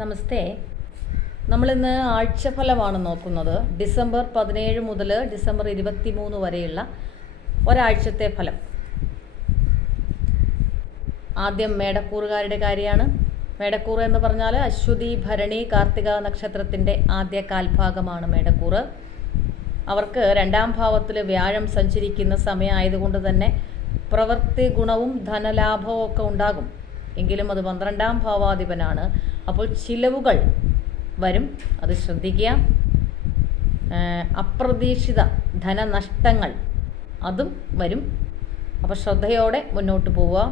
നമസ്തേ. നമ്മളിന്ന് ആഴ്ചഫലമാണ് നോക്കുന്നത്. ഡിസംബർ പതിനേഴ് മുതൽ ഡിസംബർ ഇരുപത്തി മൂന്ന് വരെയുള്ള ഒരാഴ്ചത്തെ ഫലം. ആദ്യം മേടക്കൂറുകാരുടെ കാര്യമാണ്. മേടക്കൂറ് എന്ന് പറഞ്ഞാൽ അശ്വതി ഭരണി കാർത്തിക നക്ഷത്രത്തിന്റെ ആദ്യ കാൽഭാഗമാണ് മേടക്കൂറ്. അവർക്ക് രണ്ടാം ഭാവത്തിൽ വ്യാഴം സഞ്ചരിക്കുന്ന സമയമായതുകൊണ്ട് തന്നെ പ്രവൃത്തി ഗുണവും ധനലാഭവും ഒക്കെ ഉണ്ടാകും. എങ്കിലും അത് പന്ത്രണ്ടാം ഭാവാധിപനാണ്. അപ്പോൾ ചിലവുകൾ വരും. അത് ശ്രദ്ധിക്കുക. അപ്രതീക്ഷിത ധനനഷ്ടങ്ങൾ അതും വരും. അപ്പോൾ ശ്രദ്ധയോടെ മുന്നോട്ട് പോവുക.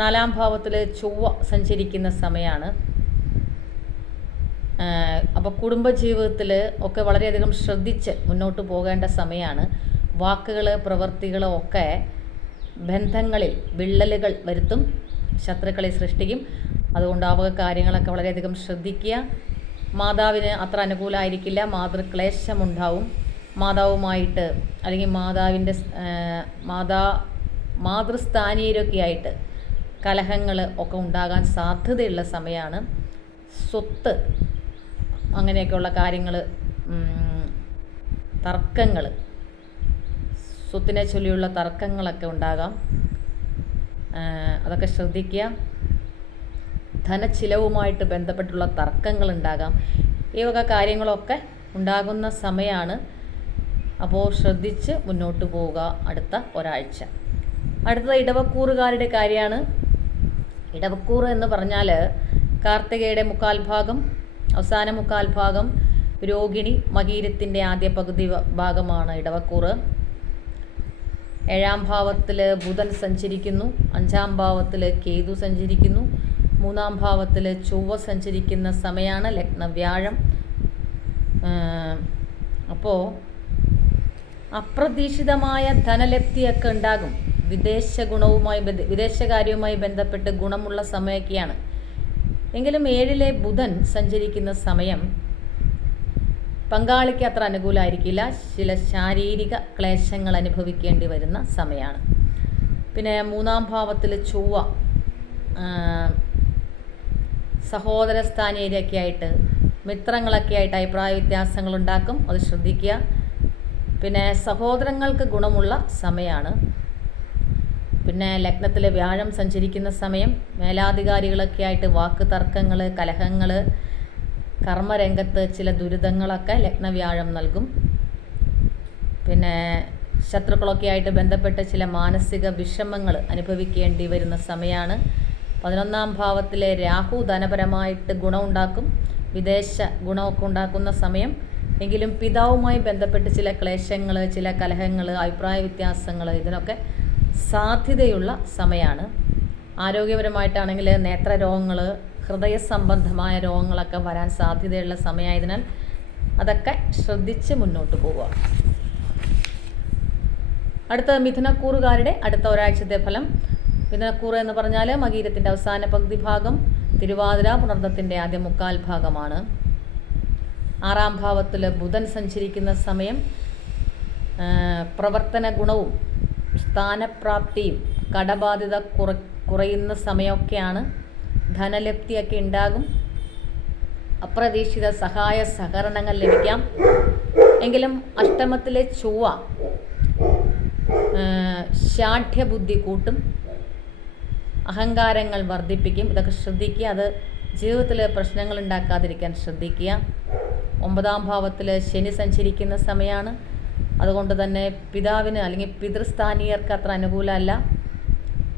നാലാം ഭാവത്തിൽ ചൊവ്വ സഞ്ചരിക്കുന്ന സമയമാണ് അപ്പോൾ കുടുംബജീവിതത്തിൽ ഒക്കെ വളരെയധികം ശ്രദ്ധിച്ച് മുന്നോട്ട് പോകേണ്ട സമയമാണ് വാക്കുകൾ പ്രവൃത്തികൾ ഒക്കെ ബന്ധങ്ങളിൽ വിള്ളലുകൾ വരുത്തും. ശത്രുക്കളെ സൃഷ്ടിക്കും. അതുകൊണ്ട് ആ വക കാര്യങ്ങളൊക്കെ വളരെയധികം ശ്രദ്ധിക്കുക. മാതാവിന് അത്ര അനുകൂലമായിരിക്കില്ല മാതൃക്ലേശമുണ്ടാവും. മാതാവുമായിട്ട് അല്ലെങ്കിൽ മാതാവിന്റെ മാതാ മാതൃസ്ഥാനീയരൊക്കെ ആയിട്ട് കലഹങ്ങൾ ഒക്കെ ഉണ്ടാകാൻ സാധ്യതയുള്ള സമയമാണ്. സ്വത്ത് അങ്ങനെയൊക്കെയുള്ള കാര്യങ്ങൾ തർക്കങ്ങൾ സ്വത്തിനെ ചൊല്ലിയുള്ള തർക്കങ്ങളൊക്കെ ഉണ്ടാകാം. അതൊക്കെ ശ്രദ്ധിക്കുക. ധനച്ചിലവുമായിട്ട് ബന്ധപ്പെട്ടുള്ള തർക്കങ്ങൾ ഉണ്ടാകാം ഈ വക കാര്യങ്ങളൊക്കെ ഉണ്ടാകുന്ന സമയമാണ് അപ്പോൾ ശ്രദ്ധിച്ച് മുന്നോട്ട് പോവുക അടുത്ത ഒരാഴ്ച. അടുത്തത് ഇടവക്കൂറുകാരുടെ കാര്യമാണ്. ഇടവക്കൂർ എന്ന് പറഞ്ഞാൽ കാർത്തികയുടെ മുക്കാൽ ഭാഗം അവസാന മുക്കാൽ ഭാഗം രോഹിണി മകീരത്തിന്റെ ആദ്യ പകുതി ഭാഗമാണ് ഇടവക്കൂറ്. ഏഴാം ഭാവത്തിൽ ബുധൻ സഞ്ചരിക്കുന്നു അഞ്ചാം ഭാവത്തിൽ കേതു സഞ്ചരിക്കുന്നു മൂന്നാം ഭാവത്തിൽ ചൊവ്വ സഞ്ചരിക്കുന്ന സമയമാണ് ലഗ്നവ്യാഴം. അപ്പോൾ അപ്രതീക്ഷിതമായ ധനലബ്ധിയൊക്കെ ഉണ്ടാകും. വിദേശ ഗുണവുമായി വിദേശകാര്യവുമായി ബന്ധപ്പെട്ട് ഗുണമുള്ള സമയമൊക്കെയാണ് എങ്കിലും ഏഴിലെ ബുധൻ സഞ്ചരിക്കുന്ന സമയം പങ്കാളിക്ക് അത്ര അനുകൂലമായിരിക്കില്ല ചില ശാരീരിക ക്ലേശങ്ങൾ അനുഭവിക്കേണ്ടി വരുന്ന സമയമാണ് പിന്നെ മൂന്നാം ഭാവത്തിൽ ചൊവ്വ സഹോദര സ്ഥാനീയരൊക്കെ ആയിട്ട് മിത്രങ്ങളൊക്കെ ആയിട്ട് അഭിപ്രായ വ്യത്യാസങ്ങൾ ഉണ്ടാക്കും. അത് ശ്രദ്ധിക്കുക. പിന്നെ സഹോദരങ്ങൾക്ക് ഗുണമുള്ള സമയമാണ് പിന്നെ ലഗ്നത്തിൽ വ്യാഴം സഞ്ചരിക്കുന്ന സമയം മേലാധികാരികളൊക്കെ ആയിട്ട് വാക്ക് തർക്കങ്ങൾ കലഹങ്ങൾ കർമ്മരംഗത്ത് ചില ദുരിതങ്ങളൊക്കെ ലഗ്നവ്യാഴം നൽകും. പിന്നെ ശത്രുക്കളൊക്കെ ആയിട്ട് ബന്ധപ്പെട്ട ചില മാനസിക വിഷമങ്ങൾ അനുഭവിക്കേണ്ടി വരുന്ന സമയമാണ് പതിനൊന്നാം ഭാവത്തിലെ രാഹു ധനപരമായിട്ട് ഗുണമുണ്ടാക്കും. വിദേശ ഗുണമൊക്കെ ഉണ്ടാക്കുന്ന സമയം. എങ്കിലും പിതാവുമായി ബന്ധപ്പെട്ട് ചില ക്ലേശങ്ങൾ ചില കലഹങ്ങൾ അഭിപ്രായ വ്യത്യാസങ്ങൾ ഇതിനൊക്കെ സാധ്യതയുള്ള സമയമാണ് ആരോഗ്യപരമായിട്ടാണെങ്കിൽ നേത്രരോഗങ്ങൾ ഹൃദയ സംബന്ധമായ രോഗങ്ങളൊക്കെ വരാൻ സാധ്യതയുള്ള സമയമായതിനാൽ അതൊക്കെ ശ്രദ്ധിച്ച് മുന്നോട്ട് പോവുക. അടുത്ത മിഥുനക്കൂറുകാരുടെ അടുത്ത ഒരാഴ്ചത്തെ ഫലം. മിഥുനക്കൂറ് എന്ന് പറഞ്ഞാൽ മകീരത്തിന്റെ അവസാന പകുതി ഭാഗം തിരുവാതിര പുണർദ്ധത്തിന്റെ ആദ്യ മുക്കാൽ ഭാഗമാണ്. ആറാം ഭാവത്തിൽ ബുധൻ സഞ്ചരിക്കുന്ന സമയം പ്രവർത്തന ഗുണവും സ്ഥാനപ്രാപ്തിയും കടബാധ്യത കുറ കുറയുന്ന സമയമൊക്കെയാണ് ധനലബ്ധിയൊക്കെ ഉണ്ടാകും. അപ്രതീക്ഷിത സഹായ സഹകരണങ്ങൾ ലഭിക്കാം. എങ്കിലും അഷ്ടമത്തിലെ ചൊവ്വ ശാഠ്യബുദ്ധി കൂട്ടും. അഹങ്കാരങ്ങൾ വർദ്ധിപ്പിക്കും. ഇതൊക്കെ ശ്രദ്ധിക്കുക. അത് ജീവിതത്തിൽ പ്രശ്നങ്ങൾ ഉണ്ടാക്കാതിരിക്കാൻ ശ്രദ്ധിക്കുക. ഒമ്പതാം ഭാവത്തിൽ ശനി സഞ്ചരിക്കുന്ന സമയമാണ് അതുകൊണ്ട് തന്നെ പിതാവിന് അല്ലെങ്കിൽ പിതൃസ്ഥാനീയർക്ക് അത്ര അനുകൂലമല്ല.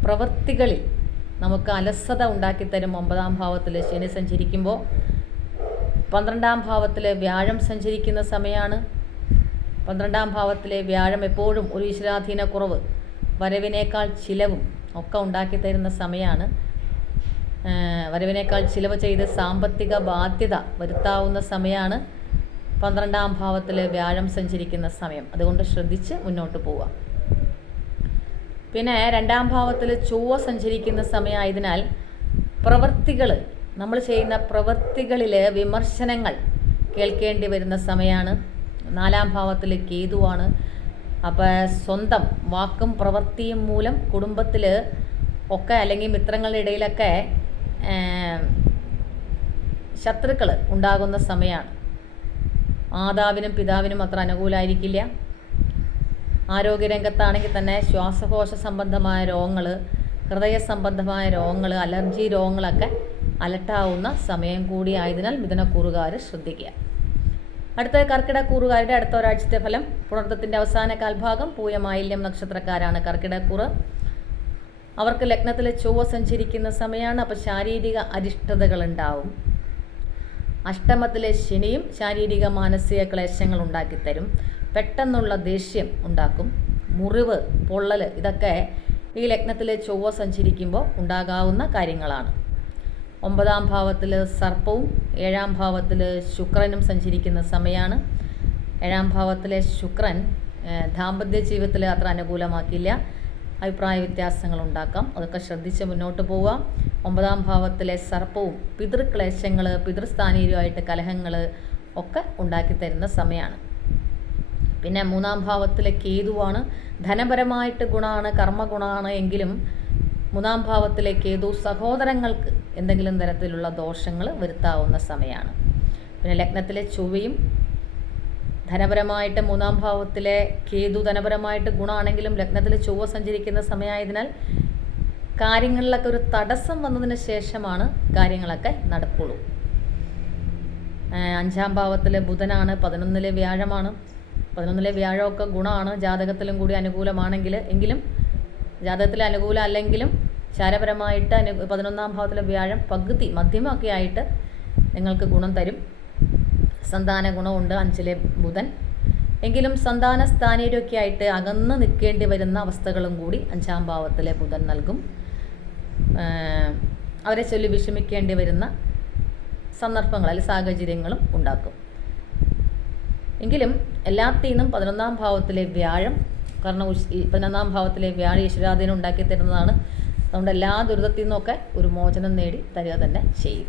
പ്രവൃത്തികളിൽ നമുക്ക് അലസത ഉണ്ടാക്കിത്തരും ഒമ്പതാം ഭാവത്തിൽ ശനി സഞ്ചരിക്കുമ്പോൾ. പന്ത്രണ്ടാം ഭാവത്തിൽ വ്യാഴം സഞ്ചരിക്കുന്ന സമയമാണ്. പന്ത്രണ്ടാം ഭാവത്തിലെ വ്യാഴം എപ്പോഴും ഒരു ഈശ്വരാധീന കുറവ്. വരവിനേക്കാൾ ചിലവും ഒക്കെ ഉണ്ടാക്കി തരുന്ന സമയമാണ് വരവിനേക്കാൾ ചിലവ് ചെയ്ത് സാമ്പത്തിക ബാധ്യത വരുത്താവുന്ന സമയമാണ്. പന്ത്രണ്ടാം ഭാവത്തിൽ വ്യാഴം സഞ്ചരിക്കുന്ന സമയം. അതുകൊണ്ട് ശ്രദ്ധിച്ച് മുന്നോട്ട് പോവുക. പിന്നെ രണ്ടാം ഭാവത്തിൽ ചൊവ്വ സഞ്ചരിക്കുന്ന സമയമായതിനാൽ പ്രവൃത്തികൾ നമ്മൾ ചെയ്യുന്ന പ്രവൃത്തികളിൽ വിമർശനങ്ങൾ കേൾക്കേണ്ടി വരുന്ന സമയമാണ് നാലാം ഭാവത്തിൽ കേതുവാണ്. അപ്പോൾ സ്വന്തം വാക്കും പ്രവൃത്തിയും മൂലം കുടുംബത്തിൽ ഒക്കെ അല്ലെങ്കിൽ മിത്രങ്ങളുടെ ഇടയിലൊക്കെ ശത്രുക്കൾ ഉണ്ടാകുന്ന സമയമാണ് മാതാവിനും പിതാവിനും അത്ര അനുകൂലമായിരിക്കില്ല ആരോഗ്യരംഗത്താണെങ്കിൽ തന്നെ ശ്വാസകോശ സംബന്ധമായ രോഗങ്ങൾ ഹൃദയ സംബന്ധമായ രോഗങ്ങൾ അലർജി രോഗങ്ങളൊക്കെ അലട്ടാവുന്ന സമയം കൂടി ആയതിനാൽ മിഥുനക്കൂറുകാർ ശ്രദ്ധിക്കുക. അടുത്ത കർക്കിടക്കൂറുകാരുടെ അടുത്ത ഒരാഴ്ചത്തെ ഫലം പുണർത്തത്തിന്റെ അവസാന കാൽഭാഗം പൂയമായില്യം നക്ഷത്രക്കാരാണ് കർക്കിടക്കൂറ്. അവർക്ക് ലഗ്നത്തിൽ ചൊവ്വ സഞ്ചരിക്കുന്ന സമയമാണ് അപ്പോൾ ശാരീരിക അരിഷ്ടതകൾ ഉണ്ടാവും അഷ്ടമത്തിലെ ശനിയും ശാരീരിക മാനസിക ക്ലേശങ്ങൾ ഉണ്ടാക്കിത്തരും. പെട്ടെന്നുള്ള ദേഷ്യം ഉണ്ടാക്കും. മുറിവ് പൊള്ളൽ ഇതൊക്കെ ഈ ലഗ്നത്തിലെ ചൊവ്വ സഞ്ചരിക്കുമ്പോൾ ഉണ്ടാകാവുന്ന കാര്യങ്ങളാണ്. ഒമ്പതാം ഭാവത്തിൽ സർപ്പവും ഏഴാം ഭാവത്തിൽ ശുക്രനും സഞ്ചരിക്കുന്ന സമയമാണ് ഏഴാം ഭാവത്തിലെ ശുക്രൻ ദാമ്പത്യ ജീവിതത്തിൽ അത്ര അനുകൂലമാക്കില്ല. അഭിപ്രായ വ്യത്യാസങ്ങൾ ഉണ്ടാക്കാം. അതൊക്കെ ശ്രദ്ധിച്ച് മുന്നോട്ട് പോവാം ഒമ്പതാം ഭാവത്തിലെ സർപ്പവും പിതൃക്ലേശങ്ങൾ പിതൃസ്ഥാനീയരുമായിട്ട് കലഹങ്ങൾ ഒക്കെ ഉണ്ടാക്കി തരുന്ന സമയമാണ് പിന്നെ മൂന്നാം ഭാവത്തിലെ കേതുവാണ്. ധനപരമായിട്ട് ഗുണമാണ് കർമ്മഗുണമാണ് എങ്കിലും മൂന്നാം ഭാവത്തിലെ കേതു സഹോദരങ്ങൾക്ക് എന്തെങ്കിലും തരത്തിലുള്ള ദോഷങ്ങൾ വരുത്താവുന്ന സമയമാണ് പിന്നെ ലഗ്നത്തിലെ ചൊവ്വയും ധനപരമായിട്ട് മൂന്നാം ഭാവത്തിലെ കേതു ധനപരമായിട്ട് ഗുണമാണെങ്കിലും ലഗ്നത്തിൽ ചൊവ്വ സഞ്ചരിക്കുന്ന സമയമായതിനാൽ കാര്യങ്ങളിലൊക്കെ ഒരു തടസ്സം വന്നതിന് ശേഷമാണ് കാര്യങ്ങളൊക്കെ നടക്കുള്ളൂ. അഞ്ചാം ഭാവത്തിൽ ബുധനാണ് പതിനൊന്നിലെ വ്യാഴമാണ്. പതിനൊന്നിലെ വ്യാഴമൊക്കെ ഗുണമാണ് ജാതകത്തിലും കൂടി അനുകൂലമാണെങ്കിൽ എങ്കിലും ജാതകത്തിൽ അനുകൂലം അല്ലെങ്കിലും ചാരപരമായിട്ട് അനു പതിനൊന്നാം ഭാവത്തിലെ വ്യാഴം പകുതി മധ്യമൊക്കെ ആയിട്ട് നിങ്ങൾക്ക് ഗുണം തരും. സന്താന ഗുണമുണ്ട് അഞ്ചിലെ ബുധൻ. എങ്കിലും സന്താന സ്ഥാനീയരൊക്കെ ആയിട്ട് അകന്ന് നിൽക്കേണ്ടി വരുന്ന അവസ്ഥകളും കൂടി അഞ്ചാം ഭാവത്തിലെ ബുധൻ നൽകും. അവരെ ചൊല്ലി വിഷമിക്കേണ്ടി വരുന്ന സന്ദർഭങ്ങൾ അല്ലെങ്കിൽ സാഹചര്യങ്ങളും ഉണ്ടാക്കും. എങ്കിലും എല്ലാത്തിൽ നിന്നും പതിനൊന്നാം ഭാവത്തിലെ വ്യാഴം കാരണം പതിനൊന്നാം ഭാവത്തിലെ വ്യാഴം ഈശ്വരാധീനം ഉണ്ടാക്കി തരുന്നതാണ്. അതുകൊണ്ട് എല്ലാ ദുരിതത്തിൽ നിന്നൊക്കെ ഒരു മോചനം നേടി തരിക തന്നെ ചെയ്യും.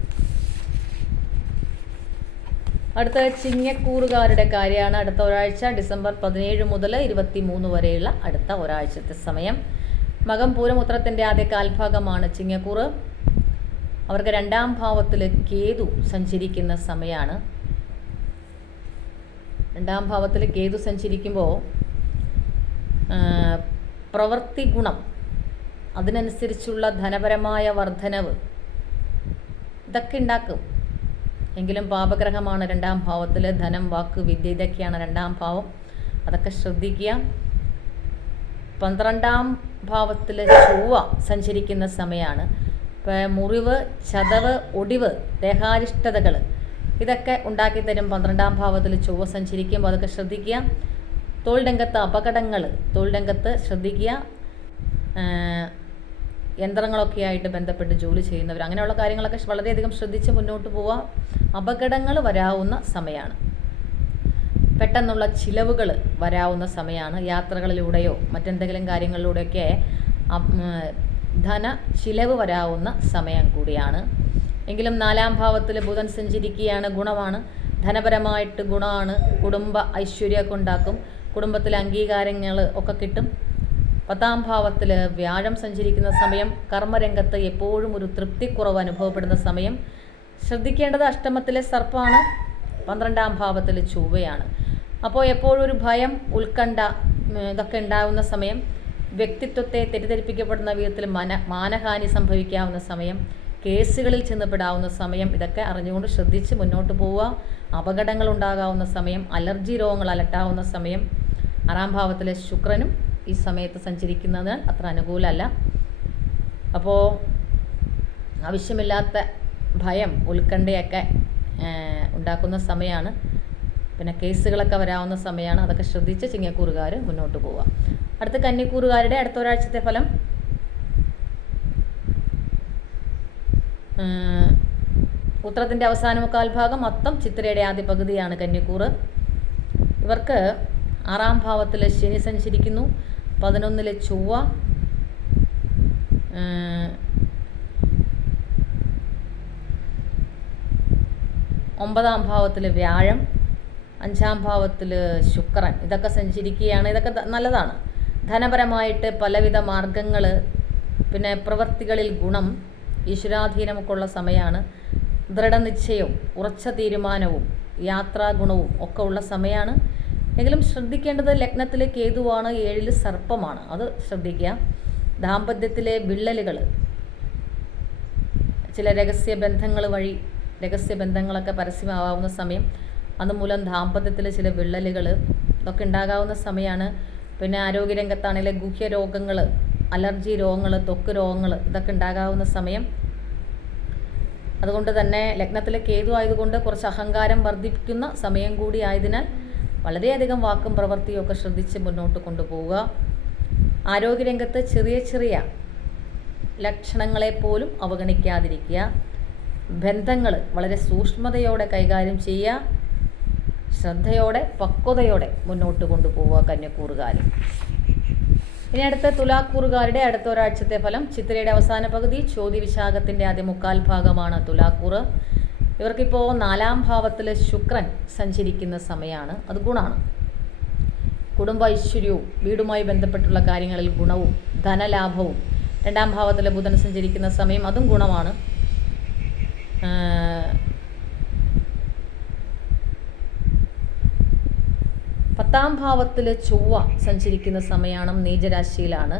അടുത്ത ചിങ്ങക്കൂറുകാരുടെ കാര്യമാണ് അടുത്ത ഒരാഴ്ച ഡിസംബർ പതിനേഴ് മുതൽ ഇരുപത്തി മൂന്ന് വരെയുള്ള അടുത്ത ഒരാഴ്ചത്തെ സമയം. മകം പൂരമുത്രത്തിന്റെ ആദ്യ കാൽഭാഗമാണ് ചിങ്ങക്കൂറ്. അവർക്ക് രണ്ടാം ഭാവത്തിൽ കേതു സഞ്ചരിക്കുന്ന സമയമാണ് രണ്ടാം ഭാവത്തിൽ കേതു സഞ്ചരിക്കുമ്പോൾ പ്രവൃത്തി ഗുണം അതിനനുസരിച്ചുള്ള ധനപരമായ വർധനവ് ഇതൊക്കെ ഉണ്ടാക്കും. എങ്കിലും പാപഗ്രഹമാണ് രണ്ടാം ഭാവത്തിൽ ധനം വാക്ക് വിദ്യ ഇതൊക്കെയാണ് രണ്ടാം ഭാവം. അതൊക്കെ ശ്രദ്ധിക്കുക. പന്ത്രണ്ടാം ഭാവത്തിൽ ചൊവ്വ സഞ്ചരിക്കുന്ന സമയമാണ് മുറിവ് ചതവ് ഒടിവ് ദേഹാരിഷ്ടതകൾ ഇതൊക്കെ ഉണ്ടാക്കി തരും പന്ത്രണ്ടാം ഭാവത്തിൽ ചൊവ്വ സഞ്ചരിക്കുമ്പോൾ അതൊക്കെ ശ്രദ്ധിക്കുക. തൊഴിൽ രംഗത്ത് അപകടങ്ങൾ തൊഴിൽ രംഗത്ത് ശ്രദ്ധിക്കുക. യന്ത്രങ്ങളൊക്കെ ആയിട്ട് ബന്ധപ്പെട്ട് ജോലി ചെയ്യുന്നവർ അങ്ങനെയുള്ള കാര്യങ്ങളൊക്കെ വളരെയധികം ശ്രദ്ധിച്ച് മുന്നോട്ട് പോവുക അപകടങ്ങൾ വരാവുന്ന സമയമാണ് പെട്ടെന്നുള്ള ചിലവുകൾ വരാവുന്ന സമയമാണ് യാത്രകളിലൂടെയോ മറ്റെന്തെങ്കിലും കാര്യങ്ങളിലൂടെയൊക്കെ ധന ചിലവ് വരാവുന്ന സമയം കൂടിയാണ്. എങ്കിലും നാലാം ഭാവത്തിൽ ബുധൻ സഞ്ചരിക്കുകയാണ് ഗുണമാണ്. ധനപരമായിട്ട് ഗുണമാണ്. കുടുംബ ഐശ്വര്യമൊക്കെ ഉണ്ടാക്കും. കുടുംബത്തിലെ അംഗീകാരങ്ങൾ ഒക്കെ കിട്ടും. പത്താം ഭാവത്തിൽ വ്യാഴം സഞ്ചരിക്കുന്ന സമയം കർമ്മരംഗത്ത് എപ്പോഴും ഒരു തൃപ്തിക്കുറവ് അനുഭവപ്പെടുന്ന സമയം. ശ്രദ്ധിക്കേണ്ടത് അഷ്ടമത്തിലെ സർപ്പമാണ് പന്ത്രണ്ടാം ഭാവത്തിൽ ചൊവ്വയാണ്. അപ്പോൾ എപ്പോഴും ഒരു ഭയം ഉത്കണ്ഠ ഇതൊക്കെ ഉണ്ടാകുന്ന സമയം വ്യക്തിത്വത്തെ തെറ്റിദ്ധരിപ്പിക്കപ്പെടുന്ന വിധത്തിൽ മന മാനഹാനി സംഭവിക്കാവുന്ന സമയം കേസുകളിൽ ചെന്നപ്പെടാവുന്ന സമയം ഇതൊക്കെ അറിഞ്ഞുകൊണ്ട് ശ്രദ്ധിച്ച് മുന്നോട്ട് പോവുക. അപകടങ്ങൾ ഉണ്ടാകാവുന്ന സമയം അലർജി രോഗങ്ങൾ അലട്ടാവുന്ന സമയം ആറാം ഭാവത്തിലെ ശുക്രനും ഈ സമയത്ത് സഞ്ചരിക്കുന്നത് അത്ര അനുകൂലമല്ല. അപ്പോൾ ആവശ്യമില്ലാത്ത ഭയം ഉത്കണ്ഠയൊക്കെ ഉണ്ടാക്കുന്ന സമയമാണ് പിന്നെ കേസുകളൊക്കെ വരാവുന്ന സമയമാണ് അതൊക്കെ ശ്രദ്ധിച്ച് ചിങ്ങക്കൂറുകാർ മുന്നോട്ട് പോവുക. അടുത്ത കന്നിക്കൂറുകാരുടെ അടുത്ത ഒരാഴ്ചത്തെ ഫലം? ഉത്രത്തിന്റെ അവസാന മുക്കാൽ ഭാഗം മൊത്തം ചിത്രയുടെ ആദ്യ പകുതിയാണ് കന്നിക്കൂറ്. ഇവർക്ക് ആറാം ഭാവത്തിൽ ശനി സഞ്ചരിക്കുന്നു. പതിനൊന്നിലെ ചൊവ്വ ഒമ്പതാം ഭാവത്തിൽ വ്യാഴം അഞ്ചാം ഭാവത്തിൽ ശുക്രൻ. ഇതൊക്കെ സഞ്ചരിക്കുകയാണ്. ഇതൊക്കെ നല്ലതാണ്. ധനപരമായിട്ട് പലവിധ മാർഗങ്ങൾ പിന്നെ പ്രവൃത്തികളിൽ ഗുണം ഈശ്വരാധീനമൊക്കെ ഉള്ള സമയമാണ് ദൃഢനിശ്ചയവും ഉറച്ച തീരുമാനവും യാത്രാഗുണവും ഒക്കെ ഉള്ള സമയമാണ് എങ്കിലും ശ്രദ്ധിക്കേണ്ടത് ലഗ്നത്തിലെ കേതുവാണ് ഏഴിൽ സർപ്പമാണ്. അത് ശ്രദ്ധിക്കുക. ദാമ്പത്യത്തിലെ വിള്ളലുകൾ ചില രഹസ്യ ബന്ധങ്ങൾ വഴി രഹസ്യ ബന്ധങ്ങളൊക്കെ പരസ്യമാവാവുന്ന സമയം അതുമൂലം ദാമ്പത്യത്തിൽ ചില വിള്ളലുകൾ ഇതൊക്കെ ഉണ്ടാകാവുന്ന സമയമാണ് പിന്നെ ആരോഗ്യരംഗത്താണെങ്കിലെ ഗുഹ്യ രോഗങ്ങൾ അലർജി രോഗങ്ങൾ ത്വക്ക് രോഗങ്ങൾ ഇതൊക്കെ ഉണ്ടാകാവുന്ന സമയം. അതുകൊണ്ട് തന്നെ ലഗ്നത്തിലെ കേതു ആയതുകൊണ്ട് കുറച്ച് അഹങ്കാരം വർദ്ധിപ്പിക്കുന്ന സമയം കൂടി ആയതിനാൽ വളരെയധികം വാക്കും പ്രവൃത്തിയും ഒക്കെ ശ്രദ്ധിച്ച് മുന്നോട്ട് കൊണ്ടുപോവുക. ആരോഗ്യരംഗത്ത് ചെറിയ ചെറിയ ലക്ഷണങ്ങളെ പോലും അവഗണിക്കാതിരിക്കുക. ബന്ധങ്ങൾ വളരെ സൂക്ഷ്മതയോടെ കൈകാര്യം ചെയ്യുക. ശ്രദ്ധയോടെ പക്വതയോടെ മുന്നോട്ട് കൊണ്ടുപോവുക കന്യക്കൂറുകാരും. ഇനി അടുത്ത തുലാക്കൂറുകാരുടെ അടുത്ത ഒരാഴ്ചത്തെ ഫലം ചിത്രയുടെ അവസാന പകുതി വിശാഖത്തിന്റെ ആദ്യ മുക്കാൽ ഭാഗമാണ് തുലാക്കൂറ്. ഇവർക്കിപ്പോൾ നാലാം ഭാവത്തിൽ ശുക്രൻ സഞ്ചരിക്കുന്ന സമയമാണ് അത് ഗുണമാണ് കുടുംബ ഐശ്വര്യവും വീടുമായി ബന്ധപ്പെട്ടുള്ള കാര്യങ്ങളിൽ ഗുണവും ധനലാഭവും രണ്ടാം ഭാവത്തിൽ ബുധൻ സഞ്ചരിക്കുന്ന സമയം അതും ഗുണമാണ്. പത്താം ഭാവത്തിൽ ചൊവ്വ സഞ്ചരിക്കുന്ന സമയമാണ് നീചരാശിയിലാണ്.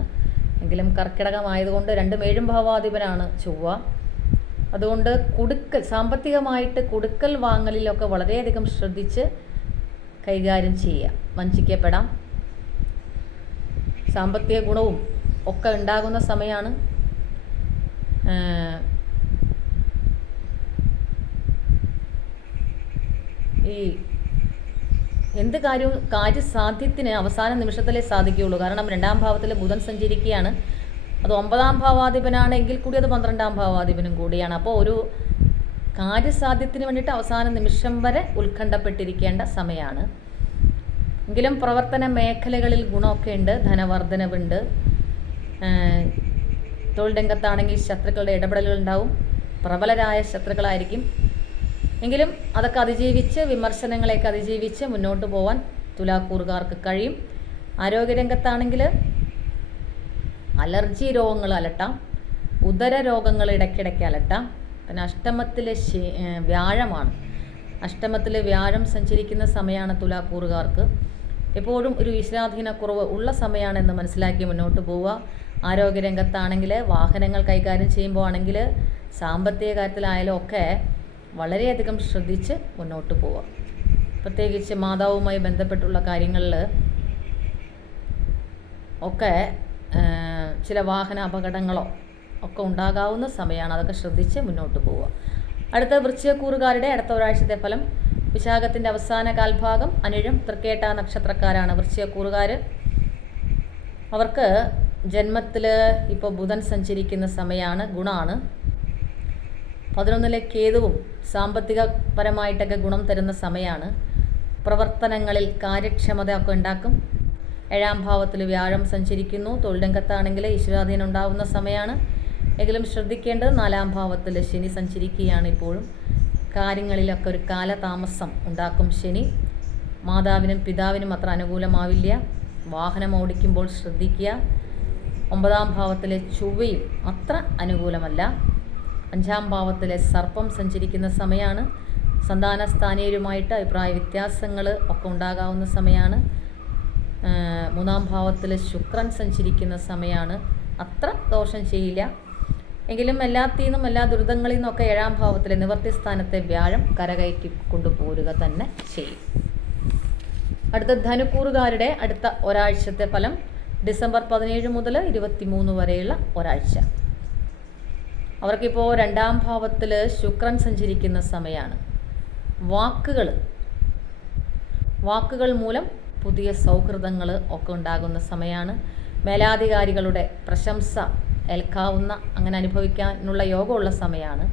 എങ്കിലും കർക്കിടകമായതുകൊണ്ട് രണ്ടും ഏഴും ഭാവാധിപനാണ് ചൊവ്വ. അതുകൊണ്ട് കുടുക്കൽ സാമ്പത്തികമായിട്ട് കുടുക്കൽ വാങ്ങലിലൊക്കെ വളരെയധികം ശ്രദ്ധിച്ച് കൈകാര്യം ചെയ്യുക. വഞ്ചിക്കപ്പെടാം. സാമ്പത്തിക ഗുണവും ഒക്കെ ഉണ്ടാകുന്ന സമയമാണ് ഈ എന്ത് കാര്യവും കാര്യസാധ്യത്തിന് അവസാന നിമിഷത്തിലേ സാധിക്കുകയുള്ളൂ. കാരണം രണ്ടാം ഭാവത്തിൽ ബുധൻ സഞ്ചരിക്കുകയാണ്. അത് ഒമ്പതാം ഭാവാധിപനാണെങ്കിൽ കൂടി അത് പന്ത്രണ്ടാം ഭാവാധിപനും കൂടിയാണ്. അപ്പോൾ ഒരു കാര്യസാധ്യത്തിന് വേണ്ടിയിട്ട് അവസാന നിമിഷം വരെ ഉത്കണ്ഠപ്പെട്ടിരിക്കേണ്ട സമയമാണ് എങ്കിലും പ്രവർത്തന മേഖലകളിൽ ഗുണമൊക്കെ ഉണ്ട് ധനവർധനവുണ്ട്. തൊഴിൽ രംഗത്താണെങ്കിൽ ശത്രുക്കളുടെ ഇടപെടലുകൾ ഉണ്ടാവും പ്രബലരായ ശത്രുക്കളായിരിക്കും. എങ്കിലും അതൊക്കെ അതിജീവിച്ച് വിമർശനങ്ങളെയൊക്കെ അതിജീവിച്ച് മുന്നോട്ട് പോകാൻ തുലാക്കൂറുകാർക്ക് കഴിയും. ആരോഗ്യരംഗത്താണെങ്കിൽ അലർജി രോഗങ്ങൾ അലട്ടാം ഉദര രോഗങ്ങൾ ഇടയ്ക്കിടയ്ക്ക് അലട്ടാം. പിന്നെ അഷ്ടമത്തിലെ വ്യാഴമാണ്. അഷ്ടമത്തിലെ വ്യാഴം സഞ്ചരിക്കുന്ന സമയമാണ് തുലാക്കൂറുകാർക്ക്. എപ്പോഴും ഒരു വിശ്രാധീനക്കുറവ് ഉള്ള സമയമാണെന്ന് മനസ്സിലാക്കി മുന്നോട്ട് പോവുക. ആരോഗ്യരംഗത്താണെങ്കിൽ വാഹനങ്ങൾ കൈകാര്യം ചെയ്യുമ്പോൾ ആണെങ്കിൽ സാമ്പത്തിക കാര്യത്തിലായാലും ഒക്കെ വളരെയധികം ശ്രദ്ധിച്ച് മുന്നോട്ട് പോവുക. പ്രത്യേകിച്ച് മാതാവുമായി ബന്ധപ്പെട്ടുള്ള കാര്യങ്ങളിൽ ഒക്കെ ചില വാഹന അപകടങ്ങളോ ഒക്കെ ഉണ്ടാകാവുന്ന സമയമാണ് അതൊക്കെ ശ്രദ്ധിച്ച് മുന്നോട്ട് പോവുക. അടുത്ത വൃശ്ചികക്കൂറുകാരുടെ അടുത്ത ഒരാഴ്ചത്തെ ഫലം വിശാഖത്തിന്റെ അവസാന കാൽഭാഗം അനിഴം തൃക്കേട്ട നക്ഷത്രക്കാരാണ്. വൃശ്ചികക്കൂറുകാർ അവർക്ക് ജന്മത്തിൽ ഇപ്പോൾ ബുധൻ സഞ്ചരിക്കുന്ന സമയമാണ് ഗുണമാണ് പതിനൊന്നിലെ കേതുവും സാമ്പത്തിക പരമായിട്ടൊക്കെ ഗുണം തരുന്ന സമയമാണ് പ്രവർത്തനങ്ങളിൽ കാര്യക്ഷമത ഒക്കെ ഉണ്ടാക്കും. ഏഴാം ഭാവത്തിൽ വ്യാഴം സഞ്ചരിക്കുന്നു. തൊഴിൽ രംഗത്താണെങ്കിൽ ഈശ്വരാധീനം ഉണ്ടാകുന്ന സമയമാണ് എങ്കിലും ശ്രദ്ധിക്കേണ്ടത് നാലാം ഭാവത്തിൽ ശനി സഞ്ചരിക്കുകയാണ് ഇപ്പോഴും. കാര്യങ്ങളിലൊക്കെ ഒരു കാലതാമസം ഉണ്ടാക്കും ശനി. മാതാവിനും പിതാവിനും അത്ര അനുകൂലമാവില്ല. വാഹനം ഓടിക്കുമ്പോൾ ശ്രദ്ധിക്കുക. ഒമ്പതാം ഭാവത്തിലെ ചൊവ്വയും അത്ര അനുകൂലമല്ല. അഞ്ചാം ഭാവത്തിലെ സർപ്പം സഞ്ചരിക്കുന്ന സമയമാണ് സന്താനസ്ഥാനീയരുമായിട്ട് അഭിപ്രായ വ്യത്യാസങ്ങൾ ഒക്കെ ഉണ്ടാകാവുന്ന സമയമാണ് മൂന്നാം ഭാവത്തിൽ ശുക്രൻ സഞ്ചരിക്കുന്ന സമയമാണ് അത്ര ദോഷം ചെയ്യില്ല. എങ്കിലും എല്ലാത്തിൽ നിന്നും എല്ലാ ദുരിതങ്ങളിൽ നിന്നൊക്കെ ഏഴാം ഭാവത്തിലെ നിവർത്തി സ്ഥാനത്തെ വ്യാഴം കരകയറ്റി കൊണ്ടുപോരുക തന്നെ ചെയ്യും. അടുത്ത ധനുക്കൂറുകാരുടെ അടുത്ത ഒരാഴ്ചത്തെ ഫലം ഡിസംബർ പതിനേഴ് മുതൽ ഇരുപത്തി മൂന്ന് വരെയുള്ള ഒരാഴ്ച. അവർക്കിപ്പോൾ രണ്ടാം ഭാവത്തിൽ ശുക്രൻ സഞ്ചരിക്കുന്ന സമയമാണ് വാക്കുകൾ വാക്കുകൾ മൂലം പുതിയ സൗഹൃദങ്ങൾ ഒക്കെ ഉണ്ടാകുന്ന സമയമാണ് മേലാധികാരികളുടെ പ്രശംസ ഏൽക്കാവുന്ന അങ്ങനെ അനുഭവിക്കാനുള്ള യോഗമുള്ള സമയമാണ്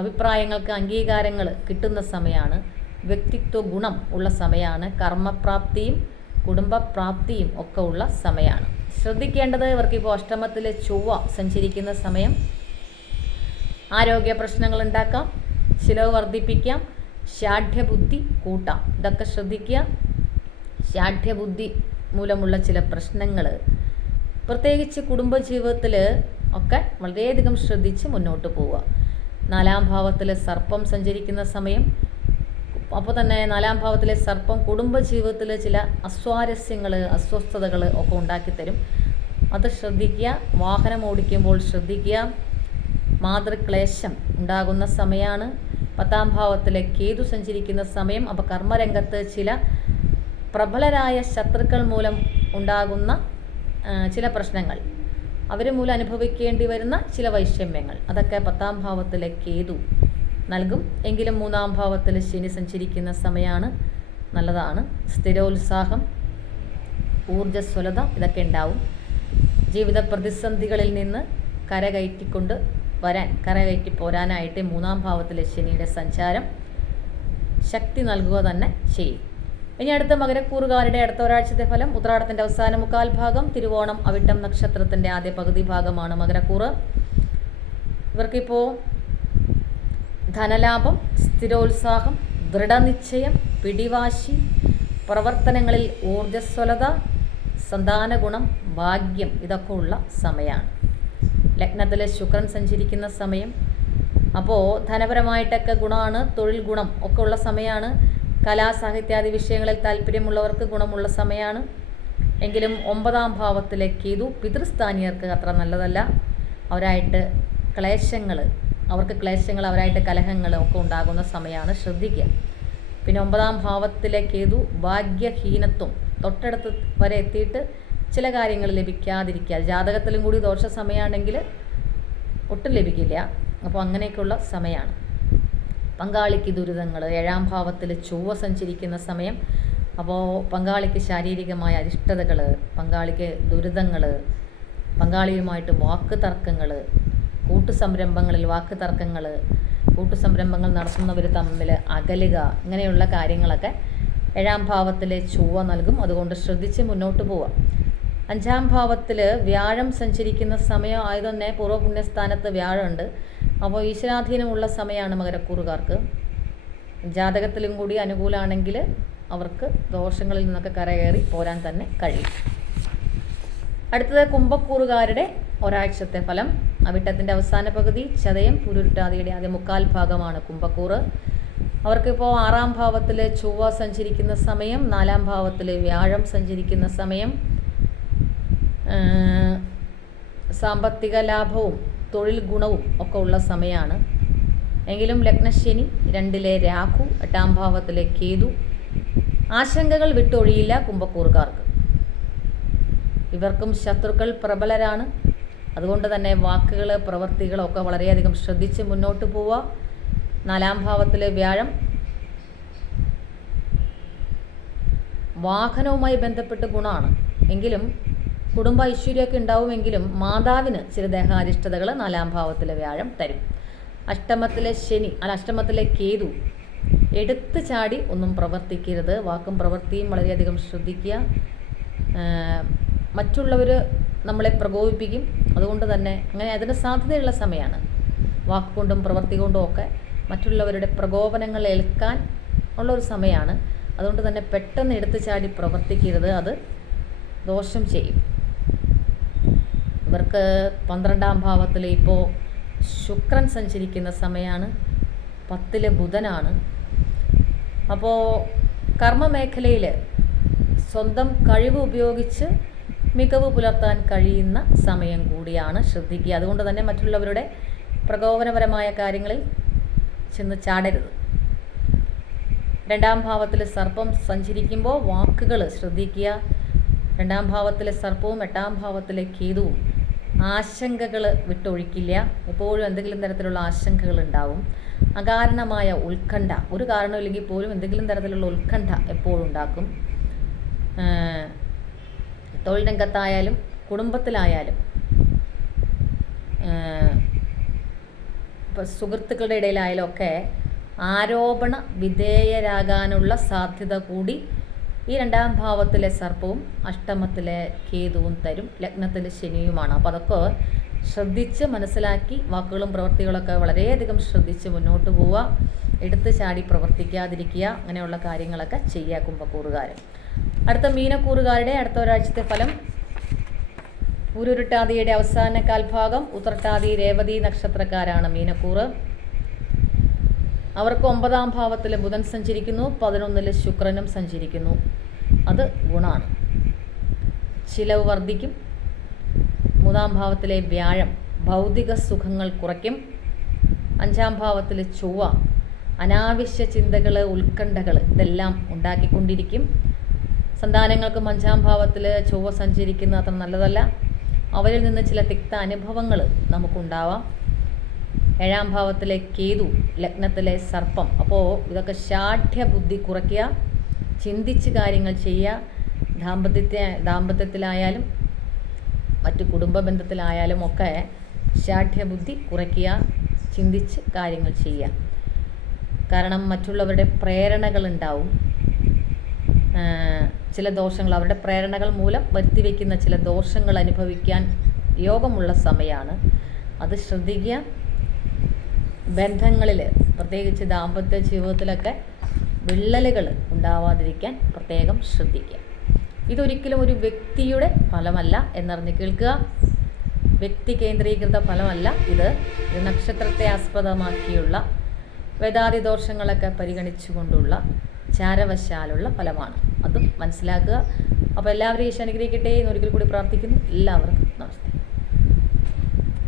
അഭിപ്രായങ്ങൾക്ക് അംഗീകാരങ്ങൾ കിട്ടുന്ന സമയമാണ് വ്യക്തിത്വ ഗുണം ഉള്ള സമയമാണ് കർമ്മപ്രാപ്തിയും കുടുംബപ്രാപ്തിയും ഒക്കെ ഉള്ള സമയമാണ് ശ്രദ്ധിക്കേണ്ടത് ഇവർക്കിപ്പോൾ അഷ്ടമത്തിലെ ചൊവ്വ സഞ്ചരിക്കുന്ന സമയം. ആരോഗ്യ പ്രശ്നങ്ങൾ ഉണ്ടാക്കാം ചിലവ് വർദ്ധിപ്പിക്കാം ഷാഠ്യബുദ്ധി കൂട്ടാം. ഇതൊക്കെ ശ്രദ്ധിക്കുക. ഷാഠ്യബുദ്ധി മൂലമുള്ള ചില പ്രശ്നങ്ങൾ പ്രത്യേകിച്ച് കുടുംബജീവിതത്തിൽ ഒക്കെ വളരെയധികം ശ്രദ്ധിച്ച് മുന്നോട്ട് പോവുക. നാലാം ഭാവത്തിൽ സർപ്പം സഞ്ചരിക്കുന്ന സമയം അപ്പോൾ തന്നെ നാലാം ഭാവത്തിലെ സർപ്പം കുടുംബജീവിതത്തിൽ ചില അസ്വാരസ്യങ്ങൾ അസ്വസ്ഥതകൾ ഒക്കെ ഉണ്ടാക്കിത്തരും അത് ശ്രദ്ധിക്കുക. വാഹനം ഓടിക്കുമ്പോൾ ശ്രദ്ധിക്കുക. മാതൃക്ലേശം ഉണ്ടാകുന്ന സമയമാണ് പത്താം ഭാവത്തിലെ കേതു സഞ്ചരിക്കുന്ന സമയം. അപ്പോൾ കർമ്മരംഗത്ത് ചില പ്രബലരായ ശത്രുക്കൾ മൂലം ഉണ്ടാകുന്ന ചില പ്രശ്നങ്ങൾ. അവർ മൂലം അനുഭവിക്കേണ്ടി വരുന്ന ചില വൈഷമ്യങ്ങൾ. അതൊക്കെ പത്താം ഭാവത്തിലെ കേതു നൽകും. എങ്കിലും മൂന്നാം ഭാവത്തിൽ ശനി സഞ്ചരിക്കുന്ന സമയമാണ് നല്ലതാണ്. സ്ഥിരോത്സാഹം ഊർജസ്വലത ഇതൊക്കെ ഉണ്ടാവും. ജീവിത പ്രതിസന്ധികളിൽ നിന്ന് കരകയറ്റിക്കൊണ്ട് വരാൻ കരകയറ്റി പോരാനായിട്ട് മൂന്നാം ഭാവത്തിലെ ശനിയുടെ സഞ്ചാരം ശക്തി നൽകുക തന്നെ ചെയ്യും. ഇനി അടുത്ത മകരക്കൂറുകാരുടെ അടുത്ത ഒരാഴ്ചത്തെ ഫലം ഉത്രാടത്തിന്റെ അവസാന മുക്കാൽ ഭാഗം തിരുവോണം അവിട്ടം നക്ഷത്രത്തിന്റെ ആദ്യ പകുതി ഭാഗമാണ് മകരക്കൂറ്. ഇവർക്കിപ്പോ ധനലാഭം സ്ഥിരോത്സാഹം ദൃഢനിശ്ചയം പിടിവാശി പ്രവർത്തനങ്ങളിൽ ഊർജസ്വലത സന്താന ഗുണം ഭാഗ്യം ഇതൊക്കെ ഉള്ള സമയമാണ് ലഗ്നത്തിലെ ശുക്രൻ സഞ്ചരിക്കുന്ന സമയം. അപ്പോൾ ധനപരമായിട്ടൊക്കെ ഗുണമാണ് തൊഴിൽ ഗുണം ഒക്കെ ഉള്ള സമയമാണ് കലാ സാഹിത്യാദി വിഷയങ്ങളിൽ താല്പര്യമുള്ളവർക്ക് ഗുണമുള്ള സമയമാണ് എങ്കിലും ഒമ്പതാം ഭാവത്തിലെ കേതു പിതൃസ്ഥാനീയർക്ക് അത്ര നല്ലതല്ല. അവരായിട്ട് ക്ലേശങ്ങൾ അവർക്ക് ക്ലേശങ്ങൾ അവരായിട്ട് കലഹങ്ങൾ ഒക്കെ ഉണ്ടാകുന്ന സമയമാണ് ശ്രദ്ധിക്കുക. പിന്നെ ഒമ്പതാം ഭാവത്തിലെ കേതു ഭാഗ്യഹീനത്വം തൊട്ടടുത്ത് വരെ എത്തിയിട്ട് ചില കാര്യങ്ങൾ ലഭിക്കാതിരിക്കുക. ജാതകത്തിലും കൂടി ദോഷ സമയമാണെങ്കിൽ ഒട്ടും ലഭിക്കില്ല. അപ്പോൾ അങ്ങനെയൊക്കെയുള്ള സമയമാണ് പങ്കാളിക്ക് ദുരിതങ്ങൾ ഏഴാം ഭാവത്തിൽ ചൊവ്വ സഞ്ചരിക്കുന്ന സമയം അപ്പോൾ പങ്കാളിക്ക് ശാരീരികമായ അരിഷ്ടതകൾ പങ്കാളിക്ക് ദുരിതങ്ങൾ പങ്കാളിയുമായിട്ട് വാക്ക് തർക്കങ്ങൾ കൂട്ടുസംരംഭങ്ങളിൽ വാക്ക് തർക്കങ്ങൾ കൂട്ടുസംരംഭങ്ങൾ നടത്തുന്നവർ തമ്മിൽ അകലുക ഇങ്ങനെയുള്ള കാര്യങ്ങളൊക്കെ ഏഴാം ഭാവത്തിലെ ചൊവ്വ നൽകും. അതുകൊണ്ട് ശ്രദ്ധിച്ച് മുന്നോട്ട് പോവാം അഞ്ചാം ഭാവത്തിൽ വ്യാഴം സഞ്ചരിക്കുന്ന സമയം ആയതുതന്നെ പൂർവപുണ്യസ്ഥാനത്ത് വ്യാഴമുണ്ട്. അപ്പോൾ ഈശ്വരാധീനമുള്ള സമയമാണ് മകരക്കൂറുകാർക്ക്. ജാതകത്തിലും കൂടി അനുകൂലമാണെങ്കിൽ അവർക്ക് ദോഷങ്ങളിൽ നിന്നൊക്കെ കരകയറി പോരാൻ തന്നെ കഴിയും. അടുത്തത് കുംഭക്കൂറുകാരുടെ ഒരാഴ്ചത്തെ ഫലം. അവിട്ടത്തിന്റെ അവസാന പകുതി ചതയം പുരുരുട്ടാതിയുടെ ആദ്യ മുക്കാൽ ഭാഗമാണ് കുംഭക്കൂറ്. അവർക്കിപ്പോൾ ആറാം ഭാവത്തിൽ ചൊവ്വ സഞ്ചരിക്കുന്ന സമയം നാലാം ഭാവത്തിൽ വ്യാഴം സഞ്ചരിക്കുന്ന സമയം സാമ്പത്തിക ലാഭവും തൊഴിൽ ഗുണവും ഒക്കെ ഉള്ള സമയമാണ് എങ്കിലും ലഗ്നശനി രണ്ടിലെ രാഹു എട്ടാം ഭാവത്തിലെ കേതു ആശങ്കകൾ വിട്ടൊഴിയില്ല കുംഭക്കൂറുകാർക്ക്. ഇവർക്കും ശത്രുക്കൾ പ്രബലരാണ്. അതുകൊണ്ട് തന്നെ വാക്കുകൾ പ്രവൃത്തികളൊക്കെ വളരെയധികം ശ്രദ്ധിച്ച് മുന്നോട്ട് പോവുക. നാലാം ഭാവത്തിലെ വ്യാഴം വാഹനവുമായി ബന്ധപ്പെട്ട് ഗുണമാണ്. എങ്കിലും കുടുംബ ഐശ്വര്യമൊക്കെ ഉണ്ടാവുമെങ്കിലും മാതാവിന് ചില ദേഹാരിഷ്ടതകൾ നാലാം ഭാവത്തിലെ വ്യാഴം തരും. അഷ്ടമത്തിലെ ശനി അല്ല അഷ്ടമത്തിലെ കേതു എടുത്തു ചാടി ഒന്നും പ്രവർത്തിക്കരുത്. വാക്കും പ്രവൃത്തിയും വളരെയധികം ശ്രദ്ധിക്കുക. മറ്റുള്ളവർ നമ്മളെ പ്രകോപിപ്പിക്കും. അതുകൊണ്ട് തന്നെ അങ്ങനെ അതിന് സാധ്യതയുള്ള സമയമാണ് വാക്കുകൊണ്ടും പ്രവൃത്തി കൊണ്ടും ഒക്കെ മറ്റുള്ളവരുടെ പ്രകോപനങ്ങൾ ഏൽക്കാൻ ഉള്ളൊരു സമയമാണ് അതുകൊണ്ട് തന്നെ പെട്ടെന്ന് എടുത്തു ചാടി പ്രവർത്തിക്കരുത്. അത് ദോഷം ചെയ്യും. ഇവർക്ക് പന്ത്രണ്ടാം ഭാവത്തിൽ ഇപ്പോൾ ശുക്രൻ സഞ്ചരിക്കുന്ന സമയമാണ് പത്തിൽ ബുധനാണ്. അപ്പോൾ കർമ്മമേഖലയിൽ സ്വന്തം കഴിവ് ഉപയോഗിച്ച് മികവ് പുലർത്താൻ കഴിയുന്ന സമയം കൂടിയാണ് ശ്രദ്ധിക്കുക. അതുകൊണ്ട് തന്നെ മറ്റുള്ളവരുടെ പ്രകോപനപരമായ കാര്യങ്ങളിൽ ചെന്ന് ചാടരുത്. രണ്ടാം ഭാവത്തിൽ സർപ്പം സഞ്ചരിക്കുമ്പോൾ വാക്കുകൾ ശ്രദ്ധിക്കുക. രണ്ടാം ഭാവത്തിലെ സർപ്പവും എട്ടാം ഭാവത്തിലെ കേതുവും. ആശങ്കകൾ വിട്ടൊഴിക്കില്ല. എപ്പോഴും എന്തെങ്കിലും തരത്തിലുള്ള ആശങ്കകൾ ഉണ്ടാവും. അകാരണമായ ഉത്കണ്ഠ. ഒരു കാരണമില്ലെങ്കിൽ പോലും എന്തെങ്കിലും തരത്തിലുള്ള ഉത്കണ്ഠ എപ്പോഴും ഉണ്ടാക്കും. തൊഴിൽ രംഗത്തായാലും കുടുംബത്തിലായാലും ഇപ്പോൾ സുഹൃത്തുക്കളുടെ ഇടയിലായാലും ഒക്കെ ആരോപണ വിധേയരാകാനുള്ള സാധ്യത കൂടി ഈ രണ്ടാം ഭാവത്തിലെ സർപ്പവും അഷ്ടമത്തിലെ കേതുവും തരും ലഗ്നത്തിലെ ശനിയുമാണ്. അപ്പോൾ അതൊക്കെ ശ്രദ്ധിച്ച് മനസ്സിലാക്കി വാക്കുകളും പ്രവൃത്തികളൊക്കെ വളരെയധികം ശ്രദ്ധിച്ച് മുന്നോട്ട് പോവുക എടുത്തു ചാടി പ്രവർത്തിക്കാതിരിക്കുക അങ്ങനെയുള്ള കാര്യങ്ങളൊക്കെ ചെയ്യുക കുംഭക്കൂറുകാരൻ അടുത്ത മീനക്കൂറുകാരുടെ അടുത്ത ഒരാഴ്ചത്തെ ഫലം ഉരുരുട്ടാതിയുടെ അവസാന കാൽഭാഗം ഉത്രട്ടാതി രേവതി നക്ഷത്രക്കാരാണ് മീനക്കൂറ്. അവർക്ക് ഒമ്പതാം ഭാവത്തിൽ ബുധൻ സഞ്ചരിക്കുന്നു പതിനൊന്നിൽ ശുക്രനും സഞ്ചരിക്കുന്നു. അത് ഗുണമാണ് ചിലവ് വർദ്ധിക്കും മൂന്നാം ഭാവത്തിലെ വ്യാഴം ഭൗതിക സുഖങ്ങൾ കുറയ്ക്കും അഞ്ചാം ഭാവത്തിൽ ചൊവ്വ അനാവശ്യ ചിന്തകൾ ഉത്കണ്ഠകൾ ഇതെല്ലാം ഉണ്ടാക്കിക്കൊണ്ടിരിക്കും. സന്താനങ്ങൾക്കും അഞ്ചാം ഭാവത്തിൽ ചൊവ്വ സഞ്ചരിക്കുന്ന അത്ര നല്ലതല്ല. അവരിൽ നിന്ന് ചില തിക്ത അനുഭവങ്ങൾ നമുക്കുണ്ടാവാം. ഏഴാം ഭാവത്തിലെ കേതു ലഗ്നത്തിലെ സർപ്പം. അപ്പോൾ ഇതൊക്കെ ശാഠ്യ ബുദ്ധി കുറയ്ക്കുക. ചിന്തിച്ച് കാര്യങ്ങൾ ചെയ്യുക. ദാമ്പത്യത്തെ ദാമ്പത്യത്തിലായാലും മറ്റു കുടുംബ ബന്ധത്തിലായാലും ഒക്കെ ശാഠ്യബുദ്ധി കുറയ്ക്കുക ചിന്തിച്ച് കാര്യങ്ങൾ ചെയ്യുക. കാരണം മറ്റുള്ളവരുടെ പ്രേരണകൾ ഉണ്ടാവും. ചില ദോഷങ്ങൾ അവരുടെ പ്രേരണകൾ മൂലം വരുത്തി വയ്ക്കുന്ന ചില ദോഷങ്ങൾ അനുഭവിക്കാൻ യോഗമുള്ള സമയമാണ് അത് ശ്രദ്ധിക്കുക. ബന്ധങ്ങളിൽ പ്രത്യേകിച്ച് ദാമ്പത്യ ജീവിതത്തിലൊക്കെ വിള്ളലുകൾ ഉണ്ടാവാതിരിക്കാൻ പ്രത്യേകം ശ്രദ്ധിക്കുക. ഇതൊരിക്കലും ഒരു വ്യക്തിയുടെ ഫലമല്ല എന്നറിഞ്ഞ് കേൾക്കുക. വ്യക്തി കേന്ദ്രീകൃത ഫലമല്ല ഇത്. ഒരു നക്ഷത്രത്തെ ആസ്പദമാക്കിയുള്ള വേദാതി ദോഷങ്ങളൊക്കെ പരിഗണിച്ചുകൊണ്ടുള്ള ചാരവശാലുള്ള ഫലമാണ്. അതും മനസ്സിലാക്കുക. അപ്പോൾ എല്ലാവരെയും ഈശോ അനുഗ്രഹിക്കട്ടെ എന്ന് ഒരിക്കൽ കൂടി പ്രാർത്ഥിക്കുന്നു. എല്ലാവർക്കും